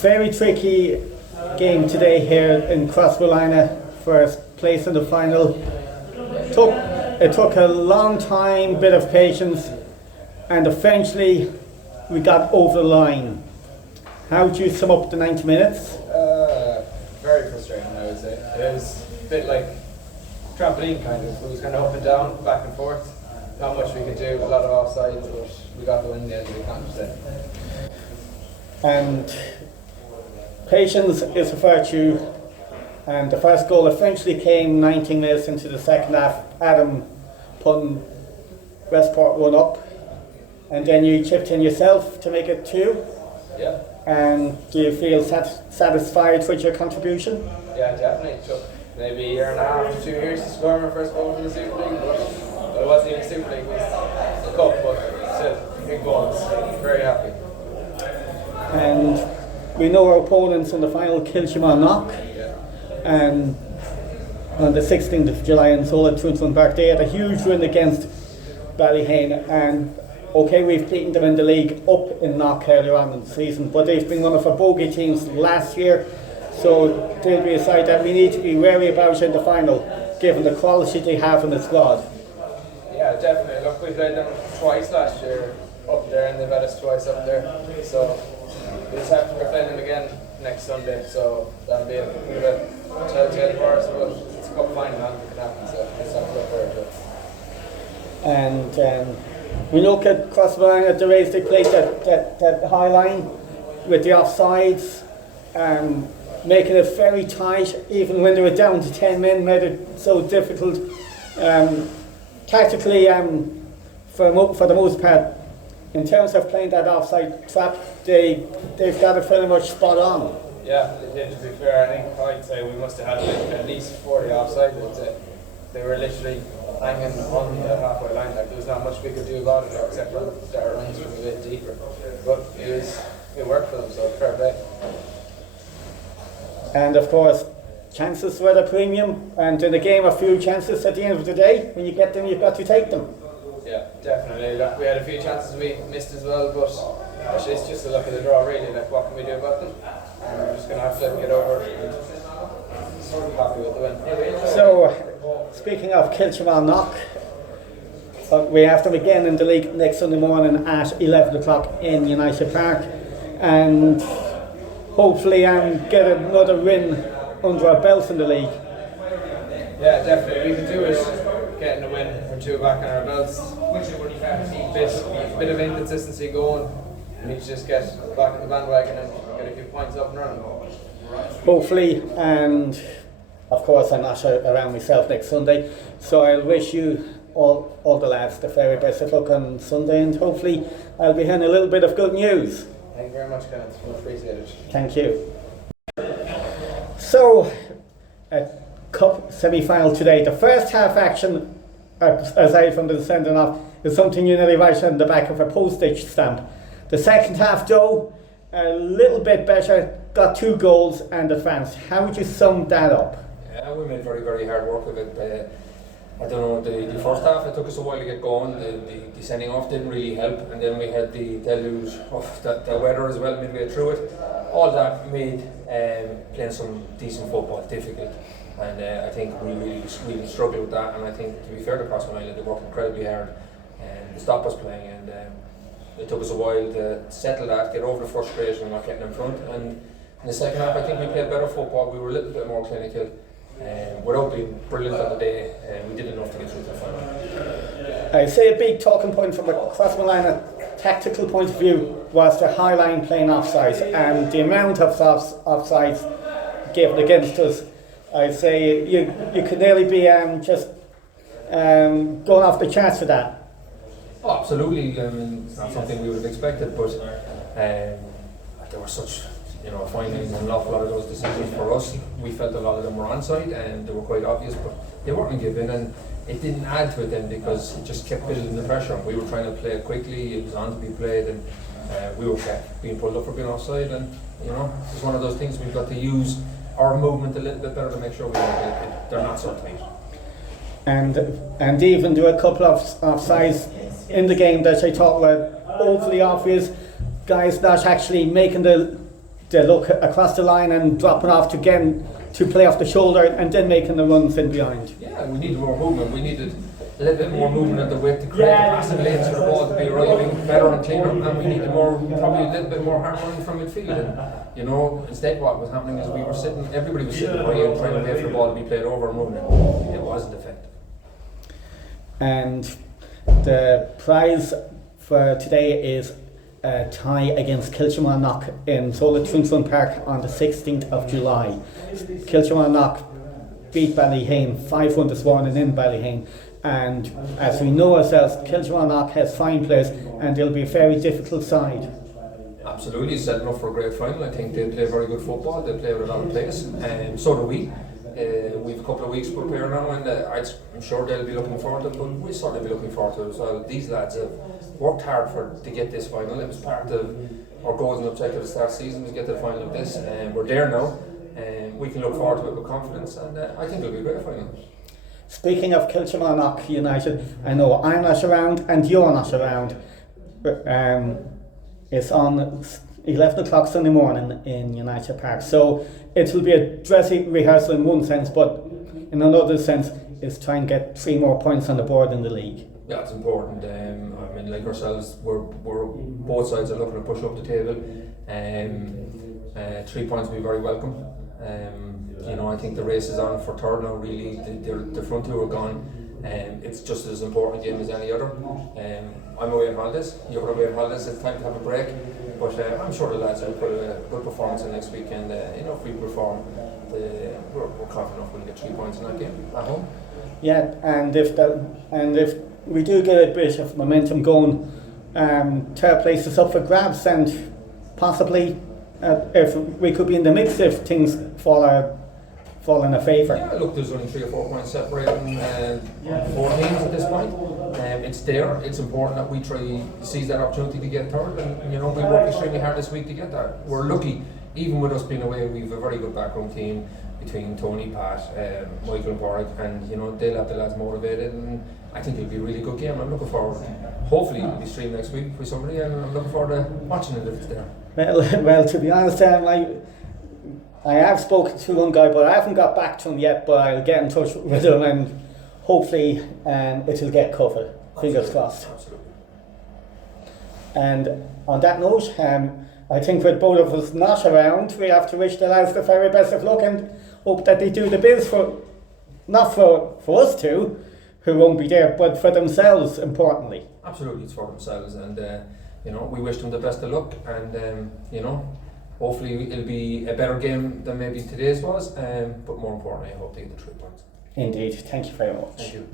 very tricky game today here in Crossmolina, first place in the final. It took a long time, bit of patience, and eventually we got over the line. How would you sum up the 90 minutes? Very frustrating, I would say. It was a bit like trampoline kind of. It was kind of up and down, back and forth. Not much we could do, a lot of offsides, but we got the win in the end of the contest. And patience is a virtue, and the first goal eventually came 19 minutes into the second half. Adam putting Westport 1 up, and then you chipped in yourself to make it 2. Yeah. And do you feel satisfied with your contribution? Yeah, definitely. It took maybe a year and a half to 2 years to score my first goal in the Super League, but it wasn't even Super League, it was the Cup, but still, big goals. Very happy. And we know our opponents in the final, Kiltimagh, Yeah. and on the 16th of July in Solid Truthful Park, they had a huge win against Ballyhane, and okay, we've beaten them in the league up in Knock earlier on in the season, but they've been one of our bogey teams last year, so they'll be a side that we need to be wary about in the final, given the quality they have in the squad. Yeah, definitely. Look, we played them twice last year up there, and they've had us twice up there, so we just have to be playing them again next Sunday, so that'll be a bit of a telltale for us, but it's a cup final, and it can happen, so just have to look forward to it. And we look at Crossmolina, the race they played that high line with the offsides, making it very tight, even when they were down to 10 men, made it so difficult. Tactically, for the most part, in terms of playing that offside trap, they've got it pretty much spot on. Yeah, they did, to be fair. I think I'd say we must have had at least 40 offside. They were literally hanging on the halfway line. Like, there was not much we could do about it except run our runs from a bit deeper. But it worked for them, so fair play. And of course, chances were the premium, and in a game a few chances at the end of the day. When you get them, you've got to take them. Yeah, definitely. Look, we had a few chances we missed as well, but actually it's just a look at the draw really. Like, what can we do about them? And we're just going to have to get over it and sort of happy with the win. So, speaking of Kiltimagh, we have them again in the league next Sunday morning at 11 o'clock in United Park, and hopefully get another win under our belts in the league. Yeah, definitely. We can do it. Getting a win or 2 back on our belts. Bit of inconsistency going. We need to just get back in the bandwagon and get a few points up and running. Hopefully, and of course I'm not around myself next Sunday, so I'll wish you all the lads the very best of luck on Sunday, and hopefully I'll be hearing a little bit of good news. Thank you very much, Kenneth. Much appreciated. Thank you. So, Cup semi-final today. The first half action, aside from the sending off, is something you nearly write on the back of a postage stamp. The second half, though, a little bit better, got 2 goals and advanced. How would you sum that up? Yeah, we made very, very hard work of it. I don't know, the first half it took us a while to get going. The sending off didn't really help, and then we had the deluge of the weather as well midway through it. All that made playing some decent football difficult. And I think we really struggled with that, and I think, to be fair to Crossmolina, they worked incredibly hard to stop us playing, and it took us a while to settle that, get over the frustration of not getting in front, and in the second half I think we played better football. We were a little bit more clinical, without being brilliant on the day, we did enough to get through to the final. I'd say a big talking point from a Crossmolina tactical point of view was the high line playing offsides, and the amount of offsides given against us. I'd say you could nearly be just going off the charts for that. Oh, absolutely. It's not something we would have expected, but there were such findings and an awful lot of those decisions for us. We felt a lot of them were onside and they were quite obvious, but they weren't given, and it didn't add to it then because it just kept building the pressure. We were trying to play it quickly, it was on to be played, and we were kept being pulled up for being offside, and it's one of those things we've got to use our movement a little bit better to make sure they're not so tight. And even there were a couple of offsides in the game that I thought were overly obvious, guys not actually making the the look across the line and dropping off to play off the shoulder and then making the runs in behind. Yeah, we needed more movement. We needed a little bit more movement at the width to create massive lanes for the ball to be arriving better and cleaner, and we needed probably a little bit more hard running from midfield. And instead what was happening is everybody was sitting away and trying to wait for the ball to be played over and moving it. It wasn't effective. And the prize for today is a tie against Kiltimagh in Solar Trinson Park on the 16th of July. Kiltimagh beat Ballyhane 5-1 this morning in Ballyhane, and as we know ourselves, Kiltimagh has fine players and they'll be a very difficult side. Absolutely, setting up for a great final. I think they play very good football, they play with a lot of pace, and so do we. We've a couple of weeks prepared now, and I'm sure they'll be looking forward to it, but we'll certainly be looking forward to it as well. These lads have worked hard to get this final. It was part of our goals and objectives at the start of the season, was to get to the final of this, and we're there now, and we can look forward to it with confidence, and I think it'll be a great final. Speaking of Kiltimagh United, I know I'm not around and you're not around. It's on 11 o'clock Sunday morning in United Park, so it will be a dressy rehearsal in one sense, but in another sense is try and get 3 more points on the board in the league. Yeah, it's important. I mean, like ourselves, we're both sides are looking to push up the table. 3 points will be very welcome. I think the race is on for third now. Really, the front two are gone. It's just as important a game as any other. I'm away on holidays. You're away on holidays. It's time to have a break. But I'm sure the lads will put a good performance in next week. And if we perform, we're confident we'll get 3 points in that game at home. Yeah, and if we do get a bit of momentum going, third place is up for grabs, and possibly if we could be in the mix if things fall in a favour. Yeah, look, there's only 3 or 4 points separating 4 teams at this point. It's there. It's important that we try to seize that opportunity to get third, and we work extremely hard this week to get that. We're lucky, even with us being away, we've a very good backroom team between Tony, Pat, Michael and Warwick, and they'll have the lads motivated, and I think it'll be a really good game. I'm looking forward. Hopefully it'll be streamed next week with somebody, and I'm looking forward to watching it if it's there. Well, to be honest, I have spoken to one guy, but I haven't got back to him yet. But I'll get in touch with him, and hopefully it'll get covered. Fingers crossed. Absolutely. And on that note, I think with both of us not around, we have to wish the lads the very best of luck and hope that they do the biz not for us two, who won't be there, but for themselves, importantly. Absolutely, it's for themselves, and we wish them the best of luck, and hopefully it'll be a better game than maybe today's was, but more importantly, I hope they get the 3 points. Indeed, thank you very much. Thank you.